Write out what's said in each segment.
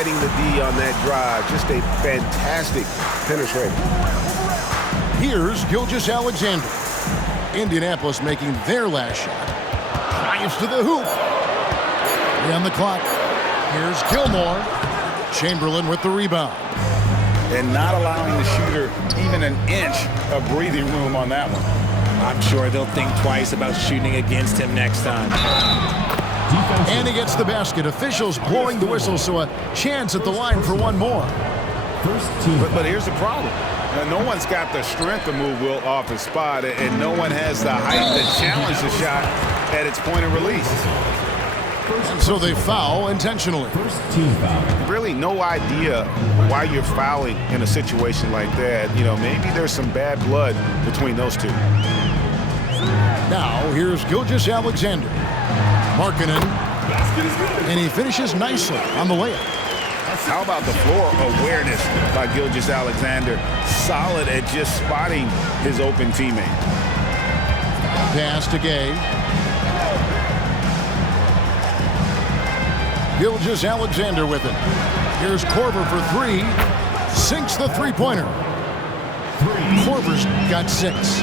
spreading the D on that drive. Just a fantastic penetrator. Here's Gilgeous-Alexander. Indianapolis making their last shot. Drives to the hoop. On the clock. Here's Gilmore. Chamberlain with the rebound. And not allowing the shooter even an inch of breathing room on that one. I'm sure they'll think twice about shooting against him next time. And he gets the basket. Officials blowing the whistle, so a chance at the line for one more. But here's the problem. No one's got the strength to move Wilt off his spot, and no one has the height to challenge the shot at its point of release. So they foul intentionally. Really no idea why you're fouling in a situation like that. You know, maybe there's some bad blood between those two. Now, here's Gilgeous-Alexander. Markkanen. And he finishes nicely on the layup. How about the floor awareness by Gilgeous-Alexander? Solid at just spotting his open teammate. Pass to Gay. Gilgeous-Alexander with it. Here's Korver for three. Sinks the three-pointer. Korver's got 6.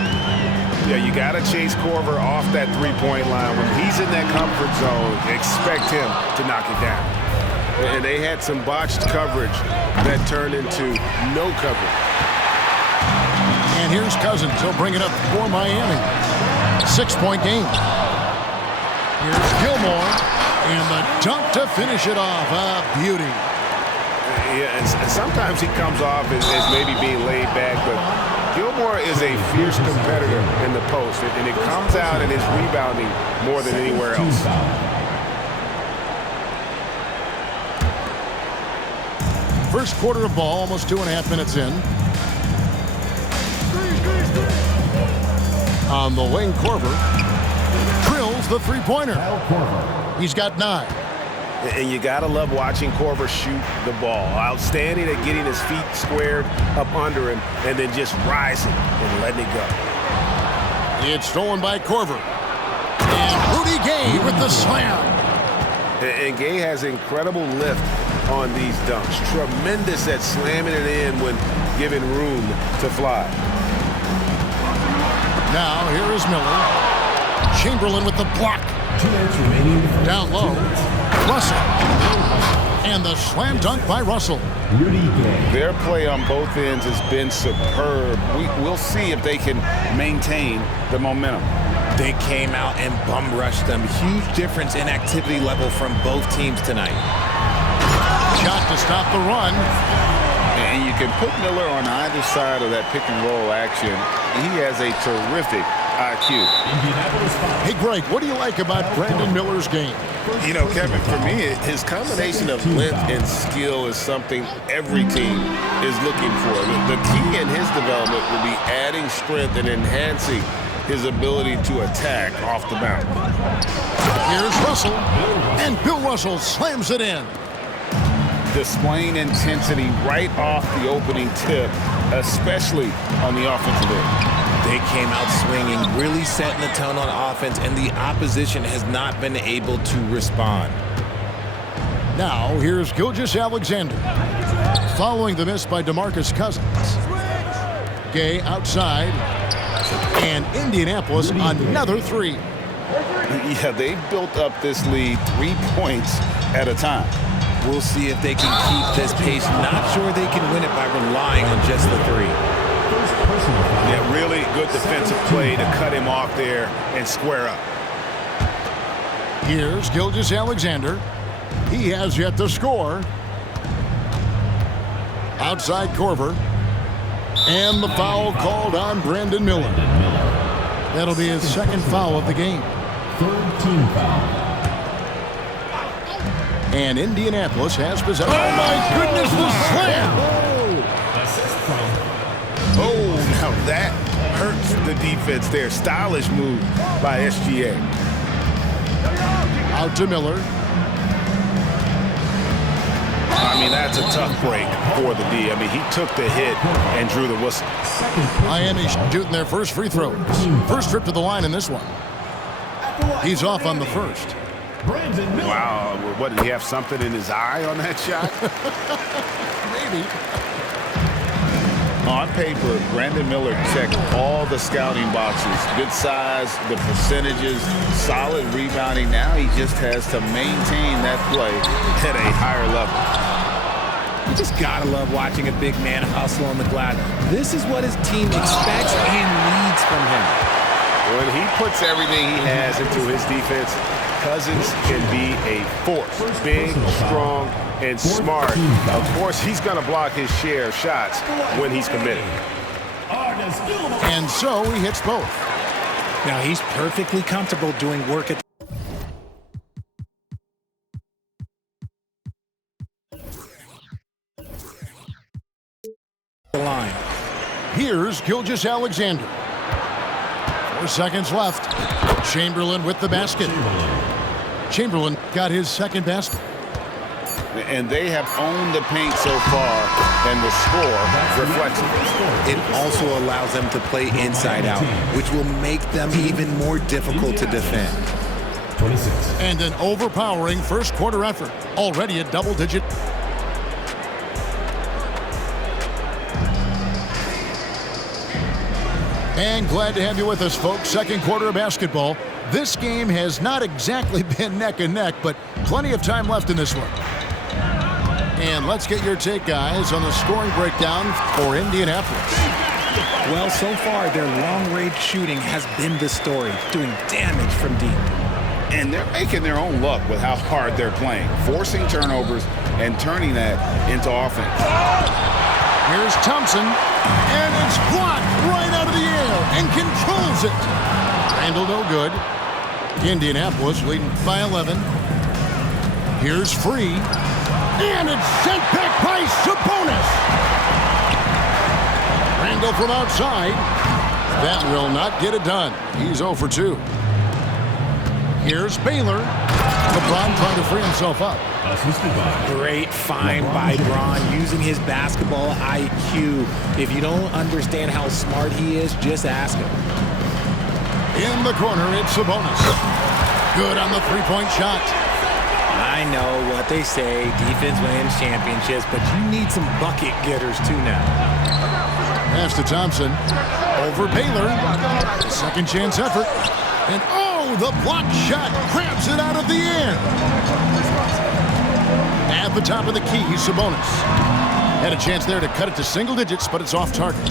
Yeah, you got to chase Korver off that three-point line. When he's in that comfort zone, expect him to knock it down. And they had some botched coverage that turned into no coverage. And here's Cousins. He'll bring it up for Miami. 6-point game. Here's Gilmore. And the dunk to finish it off. A beauty. Yeah, and sometimes he comes off as maybe being laid back, but Gilmore is a fierce competitor in the post, and it comes out in his rebounding more than anywhere else. First quarter of ball, almost 2.5 minutes in. On the wing, Korver drills the three-pointer. He's got 9. And you got to love watching Korver shoot the ball. Outstanding at getting his feet squared up under him and then just rising and letting it go. It's stolen by Korver. And Rudy Gay with the slam. And Gay has incredible lift on these dunks. Tremendous at slamming it in when given room to fly. Now here is Miller. Chamberlain with the block. 2 minutes remaining. Down low. Russell. And the slam dunk by Russell. Rudy Gay. Their play on both ends has been superb. We'll see if they can maintain the momentum. They came out and bum rushed them. Huge difference in activity level from both teams tonight. Shot to stop the run. And you can put Miller on either side of that pick and roll action. He has a terrific IQ. Hey, Greg, what do you like about Brandon Miller's game? You know, Kevin, for me, his combination of length and skill is something every team is looking for. The key in his development will be adding strength and enhancing his ability to attack off the bounce. Here's Russell, and Bill Russell slams it in. Displaying intensity right off the opening tip, especially on the offensive end. They came out swinging, really setting the tone on offense, and the opposition has not been able to respond. Now, here's Gilgeous-Alexander. Following the miss by DeMarcus Cousins. Gay outside. And Indianapolis, another 3. Yeah, they've built up this lead 3 points at a time. We'll see if they can keep this pace. Not sure they can win it by relying on just the 3. Yeah, really good defensive play to cut him off there and square up. Here's Gilgeous-Alexander. He has yet to score. Outside Korver. And the foul called on Brandon Miller. That'll be his second foul of the game. 3rd team foul. And Indianapolis has possession. Oh, my goodness, the slam! Oh, now that hurts the defense there. Stylish move by SGA. Out to Miller. I mean, that's a tough break for the D. I mean, he took the hit and drew the whistle. Miami shooting their first free throws. First trip to the line in this one. He's off on the first. Brandon Miller. Wow, what, did he have something in his eye on that shot? Maybe. On paper, Brandon Miller checked all the scouting boxes. Good size, the percentages, solid rebounding. Now he just has to maintain that play at a higher level. You just gotta love watching a big man hustle on the glass. This is what his team expects and needs from him. When he puts everything he has into his defense, Cousins can be a force. Big, strong, and smart. Of course, he's going to block his share of shots when he's committed. And so he hits both. Now he's perfectly comfortable doing work at the line. Here's Gilgeous-Alexander. 4 seconds left. Chamberlain with the basket. Chamberlain got his second basket. And they have owned the paint so far, and the score reflects it. It also allows them to play inside out, which will make them even more difficult to defend. 26. And an overpowering first quarter effort. Already a double-digit. And glad to have you with us, folks. Second quarter of basketball. This game has not exactly been neck and neck, but plenty of time left in this one. And let's get your take, guys, on the scoring breakdown for Indianapolis. Well, so far, their long-range shooting has been the story, doing damage from deep. And they're making their own luck with how hard they're playing, forcing turnovers and turning that into offense. Here's Thompson, and it's blocked right out of the air and controls it. Randall no good. Indianapolis leading by 11. Here's Free, and it's sent back by Sabonis. Randall from outside. That will not get it done. He's 0 for 2. Here's Baylor. LeBron trying to free himself up. Great find by Bron, using his basketball IQ. If you don't understand how smart he is, just ask him. In the corner, it's Sabonis. Good on the three-point shot. I know what they say, defense wins championships, but you need some bucket getters too now. Pass to Thompson. Over Baylor. Second chance effort. And oh, the block shot grabs it out of the air. At the top of the key, Sabonis. Had a chance there to cut it to single digits, but it's off target.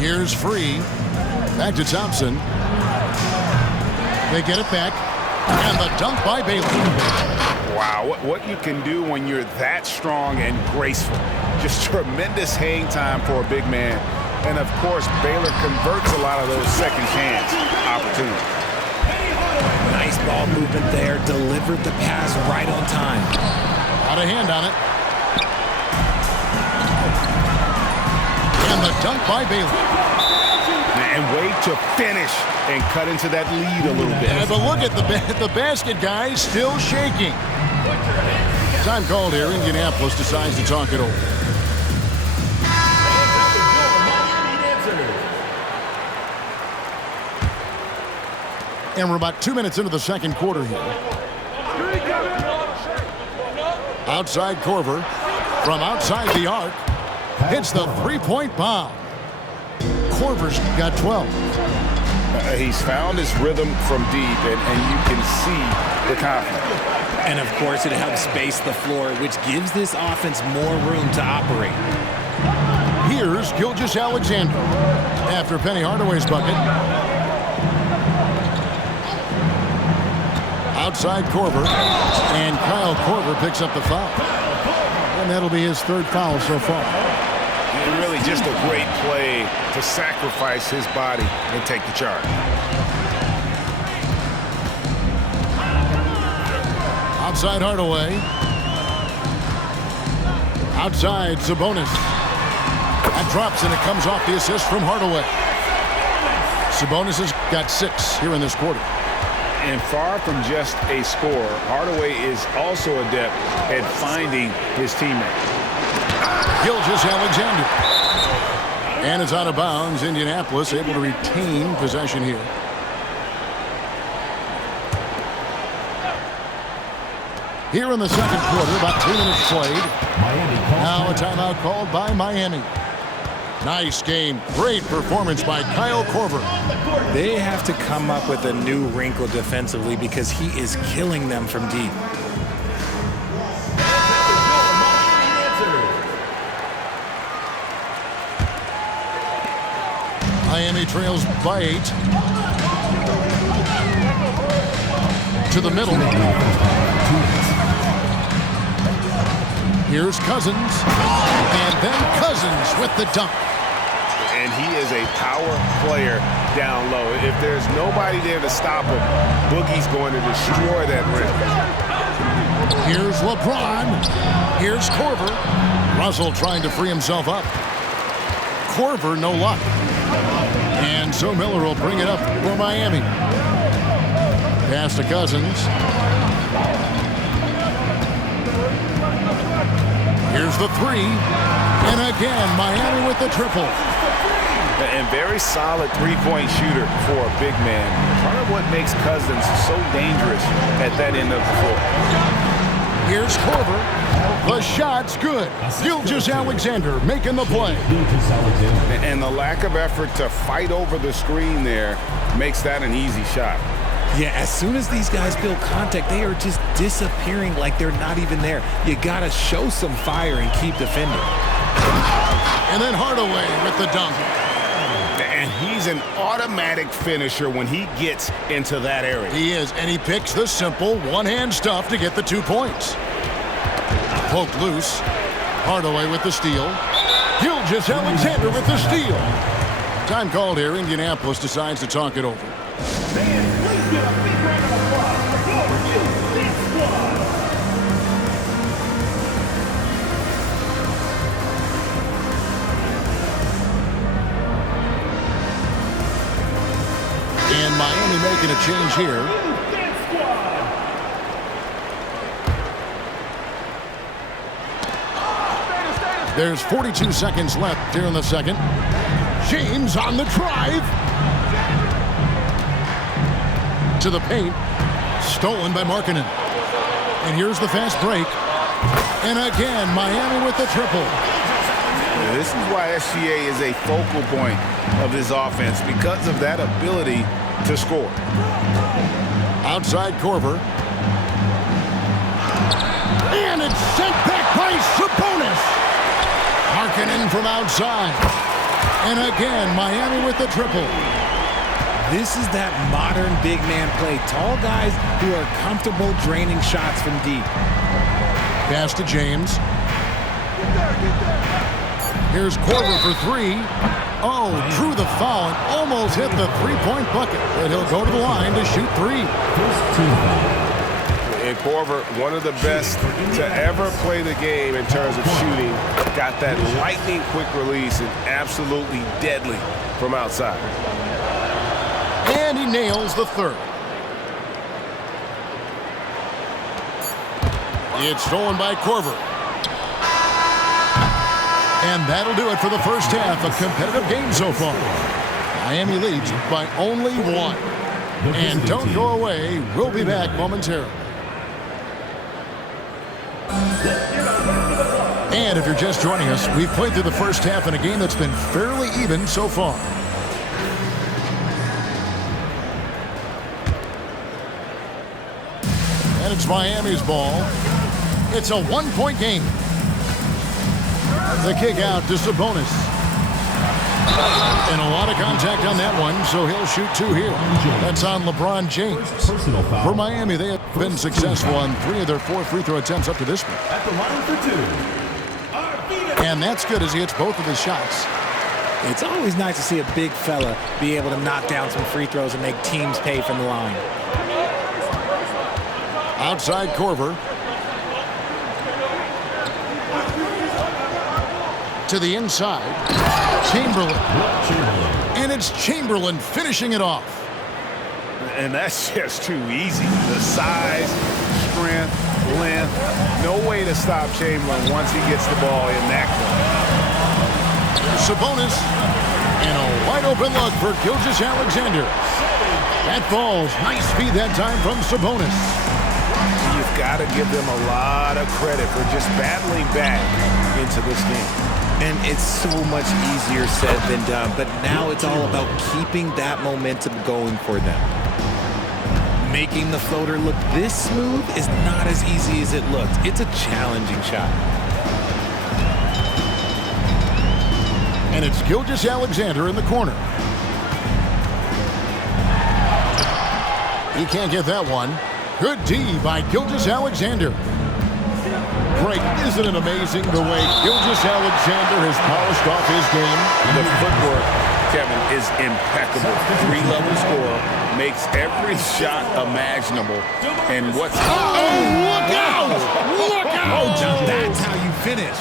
Here's Free. Back to Thompson. They get it back. And the dunk by Baylor. Wow, what you can do when you're that strong and graceful. Just tremendous hang time for a big man. And, of course, Baylor converts a lot of those second chance opportunities. Nice ball movement there. Delivered the pass right on time. Got a hand on it. And the dunk by Baylor. And wait to finish and cut into that lead a little bit. Yeah, but look at the basket, guys, still shaking. Time called here. Indianapolis decides to talk it over. And we're about 2 minutes into the second quarter here. Outside Korver from outside the arc hits the three-point bomb. Korver's got 12. He's found his rhythm from deep, and you can see the confidence. And, of course, it helps space the floor, which gives this offense more room to operate. Here's Gilgeous-Alexander after Penny Hardaway's bucket. Outside Korver, and Kyle Korver picks up the foul. And that'll be his third foul so far. And really just a great play to sacrifice his body and take the charge. Outside Hardaway. Outside Sabonis. That drops and it comes off the assist from Hardaway. Sabonis has got 6 here in this quarter. And far from just a scorer, Hardaway is also adept at finding his teammate. Gilgeous-Alexander. And it's out of bounds. Indianapolis able to retain possession here. Here in the second quarter, about 2 minutes played. Miami calls Now a timeout. timeout called by Miami. Nice game. Great performance by Kyle Korver. They have to come up with a new wrinkle defensively because he is killing them from deep. Miami trails by 8. To the middle. Here's Cousins. And then Cousins with the dunk. And he is a power player down low. If there's nobody there to stop him, Boogie's going to destroy that rim. Here's LeBron. Here's Korver. Russell trying to free himself up. Korver, no luck. And so Miller will bring it up for Miami. Pass to Cousins. Here's the 3. And again, Miami with the triple. And very solid three-point shooter for a big man. Part of what makes Cousins so dangerous at that end of the floor. Here's Korver. The shot's good. Gilgeous-Alexander making the play. Gilgeous-Alexander. And the lack of effort to fight over the screen there makes that an easy shot. Yeah, as soon as these guys build contact, they are just disappearing like they're not even there. You got to show some fire and keep defending. And then Hardaway with the dunk. And he's an automatic finisher when he gets into that area. He is, and he picks the simple one-hand stuff to get the 2 points. Poked loose. Hardaway with the steal. Gilgeous-Alexander with the steal. Time called here. Indianapolis decides to talk it over. And Miami making a change here. There's 42 seconds left here in the second. James on the drive. To the paint. Stolen by Markkanen. And here's the fast break. And again, Miami with the triple. This is why SGA is a focal point of this offense, because of that ability to score. Outside Korver. And it's sent back by Sabonis. Markkanen from outside. And again, Miami with the triple. This is that modern big man play. Tall guys who are comfortable draining shots from deep. Pass to James. Here's Korver for 3. Oh, drew the foul and almost hit the three-point bucket. But he'll go to the line to shoot 3. First team foul. And Korver, one of the best to ever play the game in terms of shooting. Got that lightning quick release and absolutely deadly from outside. And he nails the 3rd. It's stolen by Korver. And that'll do it for the first half. A competitive game so far. Miami leads by only 1. And don't go away. We'll be back momentarily. And if you're just joining us, we've played through the first half in a game that's been fairly even so far. And it's Miami's ball. It's a 1-point game. The kick out to Sabonis. And a lot of contact on that one, so he'll shoot 2 here. That's on LeBron James. Personal foul. For Miami, they have been successful on 3 of their 4 free throw attempts up to this point. At the line for 2. And that's good as he hits both of his shots. It's always nice to see a big fella be able to knock down some free throws and make teams pay from the line. Outside Korver. To the inside. Chamberlain. And it's Chamberlain finishing it off. And that's just too easy. The size, strength, length. No way to stop Chamberlain once he gets the ball in that corner. Sabonis. And a wide open look for Gilgeous-Alexander. That falls. Nice speed that time from Sabonis. You've got to give them a lot of credit for just battling back into this game. And it's so much easier said than done, but now it's all about keeping that momentum going for them. Making the floater look this smooth is not as easy as it looks. It's a challenging shot. And it's Gilgeous-Alexander in the corner. He can't get that one. Good D by Gilgeous-Alexander. Greg, isn't it amazing the way Gilgeous-Alexander has polished off his game? The footwork, Kevin, is impeccable. 3-level scorer, makes every shot imaginable. And what's... Oh, look out! Look out! Now that's how you finish.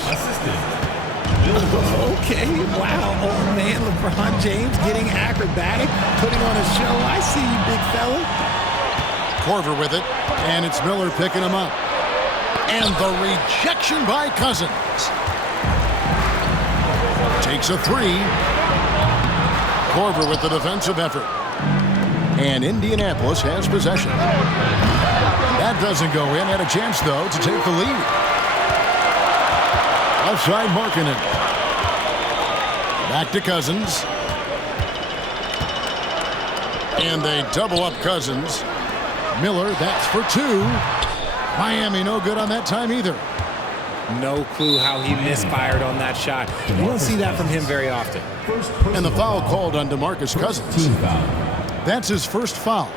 Okay, wow. Oh, man, LeBron James getting acrobatic, putting on a show. I see you, big fella. Korver with it, and it's Miller picking him up. And the rejection by Cousins. Takes a three. Korver with the defensive effort. And Indianapolis has possession. That doesn't go in. Had a chance, though, to take the lead. Outside Markkanen. Back to Cousins. And they double up Cousins. Miller, that's for two. Miami no good on that time either. No clue how he misfired on that shot. You don't see that from him very often. And the foul called on DeMarcus Cousins. That's his first foul.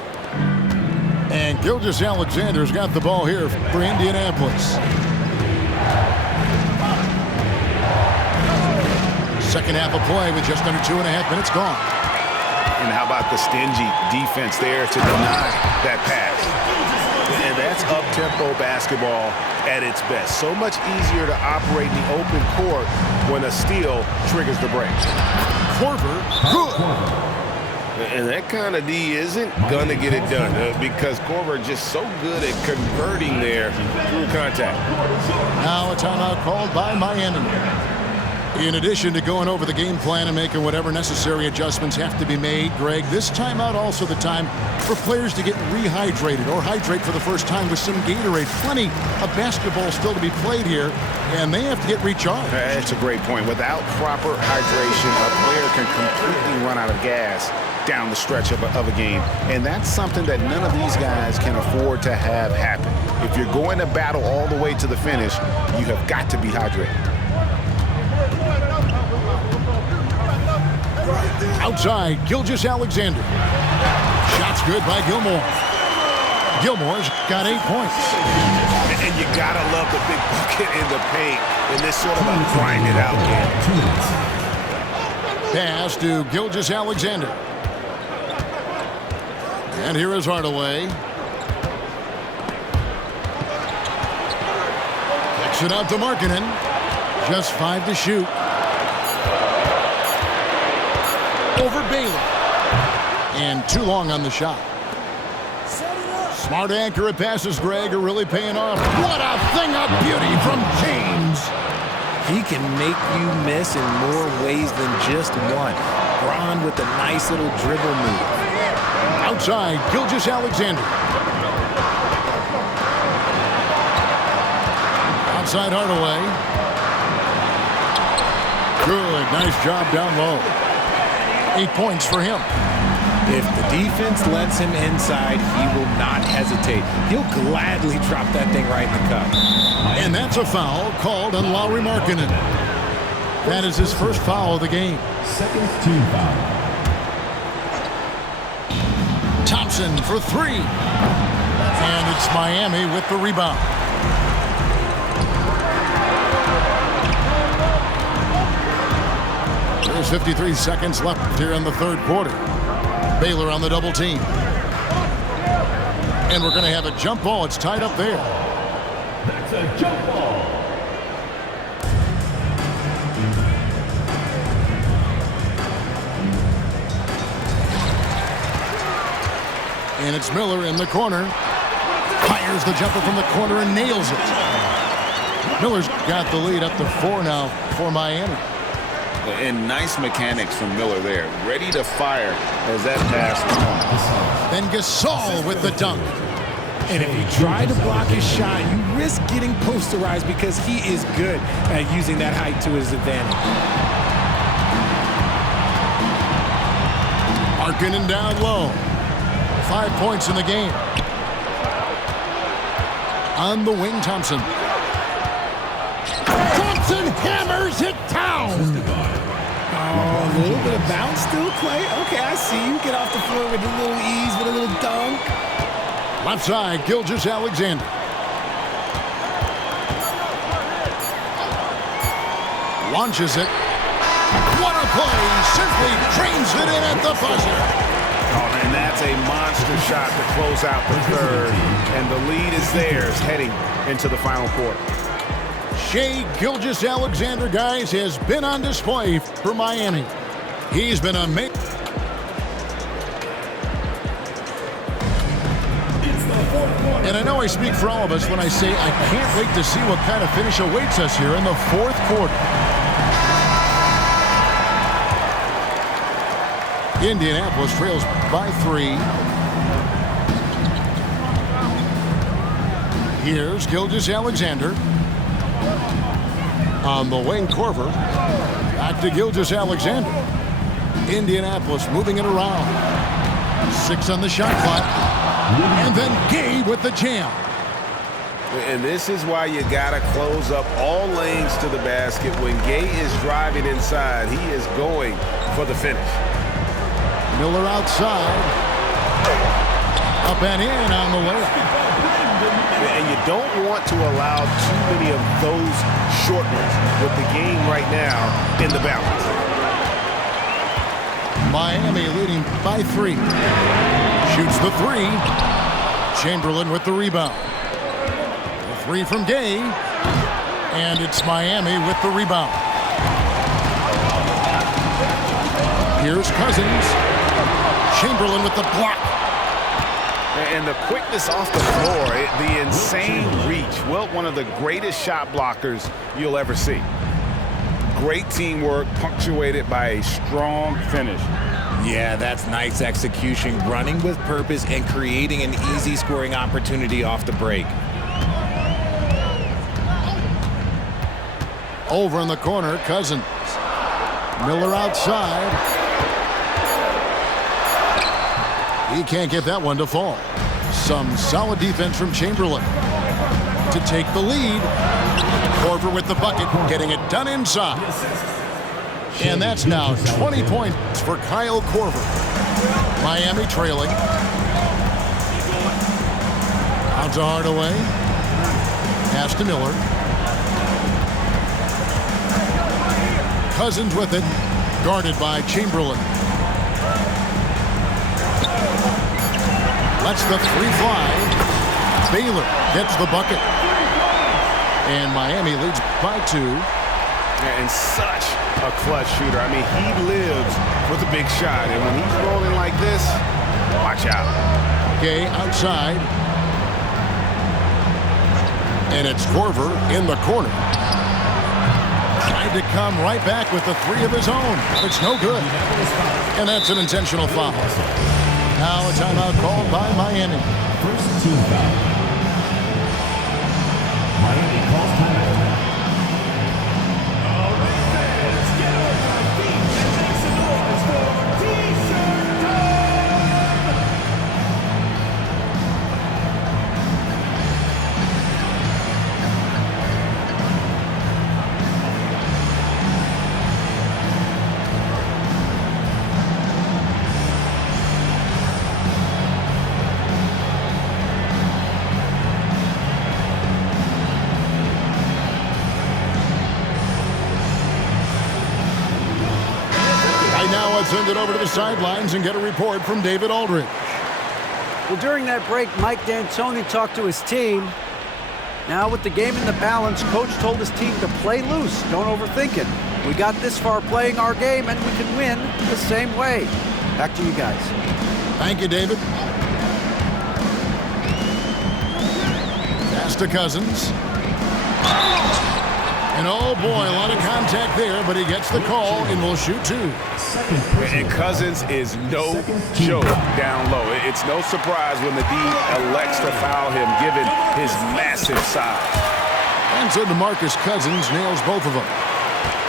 And Gilgeous-Alexander's got the ball here for Indianapolis. Second half of play with just under 2.5 minutes gone. And how about the stingy defense there to deny that pass? And that's up-tempo basketball at its best. So much easier to operate in the open court when a steal triggers the break. Korver, good. And that kind of D isn't going to get it done because Korver just so good at converting there through contact. Now a timeout called by Miami. In addition to going over the game plan and making whatever necessary adjustments have to be made, Greg, this timeout also the time for players to get rehydrated or hydrate for the first time with some Gatorade. Plenty of basketball still to be played here, and they have to get recharged. That's a great point. Without proper hydration, a player can completely run out of gas down the stretch of a game. And that's something that none of these guys can afford to have happen. If you're going to battle all the way to the finish, you have got to be hydrated. Outside, Gilgeous-Alexander. Shot's good by Gilmore. Gilmore's got 8 points. And you gotta love the big bucket in the paint in this sort of a grind it out game. Pass to Gilgeous-Alexander. And here is Hardaway. Kicks it out to Markkanen. Just 5 to shoot. Over Baylor. And too long on the shot. Smart accurate passes, Greg, are really paying off. What a thing of beauty from James. He can make you miss in more ways than just one. Braun with a nice little dribble move. Outside, Gilgeous-Alexander. Outside Hardaway. Good, nice job down low. 8 points for him. If the defense lets him inside, he will not hesitate. He'll gladly drop that thing right in the cup. And that's a foul called on Lauri Markkanen. That is his first foul of the game. Second team foul. Thompson for 3. And it's Miami with the rebound. There's 53 seconds left here in the third quarter. Baylor on the double team. And we're going to have a jump ball. It's tied up there. That's a jump ball. And it's Miller in the corner. Fires the jumper from the corner and nails it. Miller's got the lead up to 4 now for Miami. And nice mechanics from Miller there. Ready to fire as that pass is on. Then Gasol with the dunk. And if you try to block his shot, you risk getting posterized because he is good at using that height to his advantage. Markkanen down low. 5 points in the game. On the wing, Thompson. Thompson hammers it down. Oh, a little bit of bounce still, Clay. Okay, I see you. Get off the floor with a little ease, with a little dunk. Left side, Gilgeous-Alexander. Launches it. What a play! Simply trains it in at the buzzer. Oh, and that's a monster shot to close out the third. And the lead is theirs heading into the final quarter. Shai Gilgeous-Alexander, guys, has been on display for Miami. He's been amazing. And I know I speak for all of us when I say I can't wait to see what kind of finish awaits us here in the fourth quarter. Indianapolis trails by 3. Here's Gilgeous-Alexander. On the wing, Korver. Back to Gilgeous-Alexander. Indianapolis moving it around. 6 on the shot clock. And then Gay with the jam. And this is why you got to close up all lanes to the basket. When Gay is driving inside, he is going for the finish. Miller outside. Up and in on the layup. And you don't want to allow too many of those short ones with the game right now in the balance. Miami leading by 3. Shoots the 3. Chamberlain with the rebound. The 3 from Gay. And it's Miami with the rebound. Here's Cousins. Chamberlain with the block. And the quickness off the floor, the insane reach. Well, one of the greatest shot blockers you'll ever see. Great teamwork, punctuated by a strong finish. Yeah, that's nice execution, running with purpose and creating an easy scoring opportunity off the break. Over in the corner, Cousins. Miller outside. He can't get that one to fall. Some solid defense from Chamberlain to take the lead. Korver with the bucket, getting it done inside. And that's now 20 points for Kyle Korver. Miami trailing. Out to Hardaway. Pass to Miller. Cousins with it, guarded by Chamberlain. Lets the 3 fly. Baylor gets the bucket. And Miami leads by 2. And such a clutch shooter. I mean, he lives for the big shot. And when he's rolling like this, watch out. Gay outside. And it's Korver in the corner. Tried to come right back with the 3 of his own. It's no good. And that's an intentional foul. Now a timeout called by Miami. First team foul. Miami calls timeout. All right, fans, get on our feet and make some noise for T-shirt time! Send it over to the sidelines and get a report from David Aldridge. Well, during that break, Mike D'Antoni talked to his team. Now with the game in the balance, coach told his team to play loose. Don't overthink it. We got this far playing our game, and we can win the same way. Back to you guys. Thank you, David. Pass to Cousins. And oh boy, a lot of contact there, but he gets the call and will shoot two. And Cousins is no joke down low. It's no surprise when the D elects to foul him, given his massive size. And so DeMarcus Cousins nails both of them.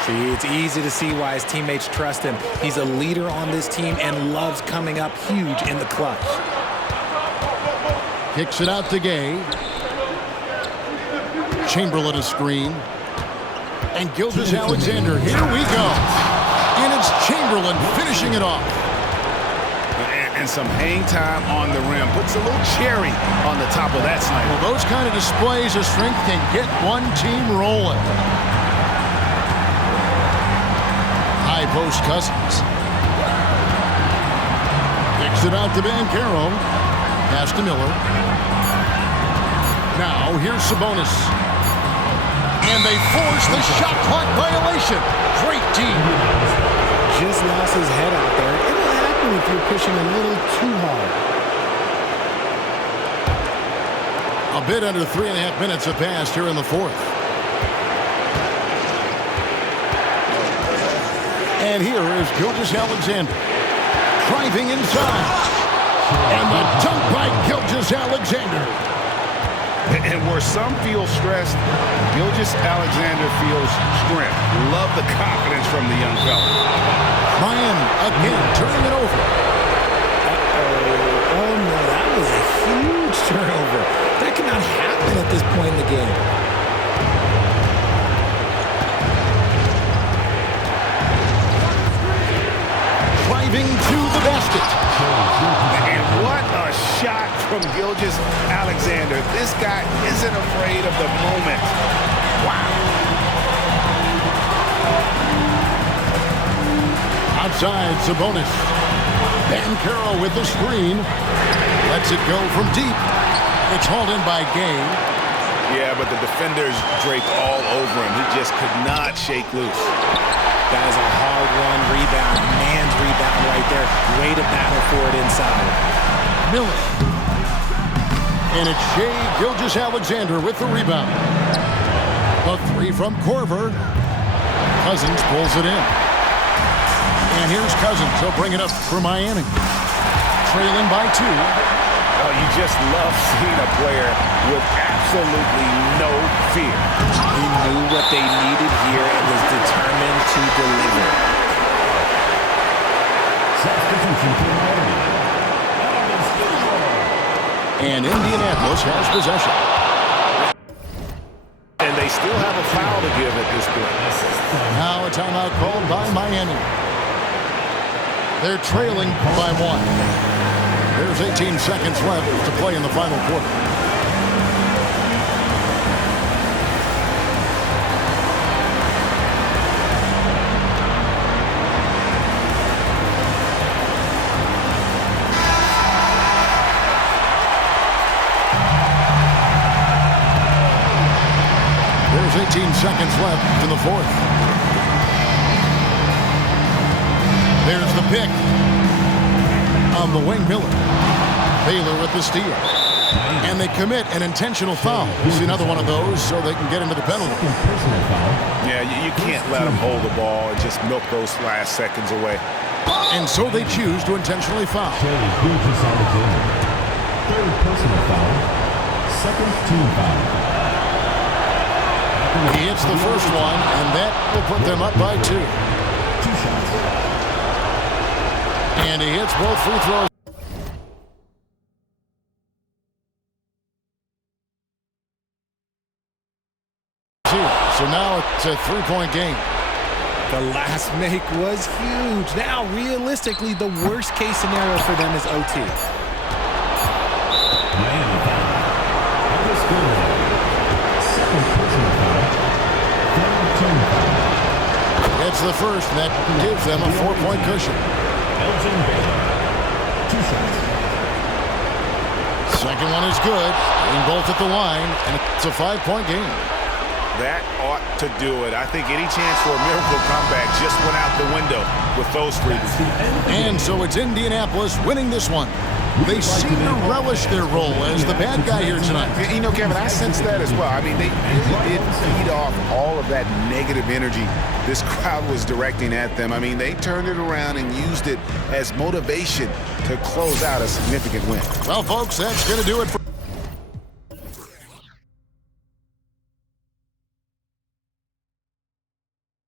See, it's easy to see why his teammates trust him. He's a leader on this team and loves coming up huge in the clutch. Kicks it out to Gay. Chamberlain a screen. And Gilgeous-Alexander, here we go. And it's Chamberlain finishing it off. And some hang time on the rim. Puts a little cherry on the top of that sniper. Well, those kind of displays of strength can get one team rolling. High post Cousins. Kicks it out to Banchero. Pass to Miller. Now here's Sabonis. And they force the shot clock violation. Great team. Just lost his head out there. It'll happen if you're pushing a little too hard. A bit under 3.5 minutes have passed here in the fourth. And here is Gilgeous-Alexander driving inside. And the dunk by Gilgeous-Alexander. And where some feel stressed, Gilgeous-Alexander feels strength. Love the confidence from the young fella. Miami again turning it over. Oh no, that was a huge turnover. That cannot happen at this point in the game. Driving to the basket. And what a shot from Gilgeous-Alexander. This guy isn't afraid of the moment. Wow. Outside, Sabonis. Banchero with the screen. Lets it go from deep. It's hauled in by Gay. Yeah, but the defenders draped all over him. He just could not shake loose. That is a hard-won rebound. Man's rebound right there. Way to battle for it inside. Miller. And it's Shai Gilgeous-Alexander with the rebound. A three from Korver. Cousins pulls it in. And here's Cousins. He'll bring it up for Miami. Trailing by 2. Oh, you just love seeing a player with absolutely no fear. He knew what they needed here and was determined to deliver. And Indianapolis has possession. And they still have a foul to give at this point. Now a timeout called by Miami. They're trailing by 1. There's 18 seconds left to play in the final quarter. There's 18 seconds left in the fourth. There's the pick on the wing. Miller. Baylor with the steal. And they commit an intentional foul. You see another one of those so they can get into the penalty. Yeah, you can't let them hold the ball and just milk those last seconds away. And so they choose to intentionally foul. Third personal foul. Second team foul. He hits the first one, and that will put them up by 2. 2 shots. And he hits both free throws. So now it's a 3-point game. The last make was huge. Now, realistically, the worst case scenario for them is OT. Miami foul. August Goodwin. Second personal foul. Third team foul. It's the first, and that gives them a 4-point cushion. Elgin Baylor. 2 shots. Second one is good. Being both at the line, and it's a 5-point game. That ought to do it. I think any chance for a miracle comeback just went out the window with those freebies. And so it's Indianapolis winning this one. They seem to relish their role as the bad guy here tonight. You know, Kevin, I sense that as well. I mean, they really did feed off all of that negative energy this crowd was directing at them. I mean, they turned it around and used it as motivation to close out a significant win. Well, folks, that's going to do it for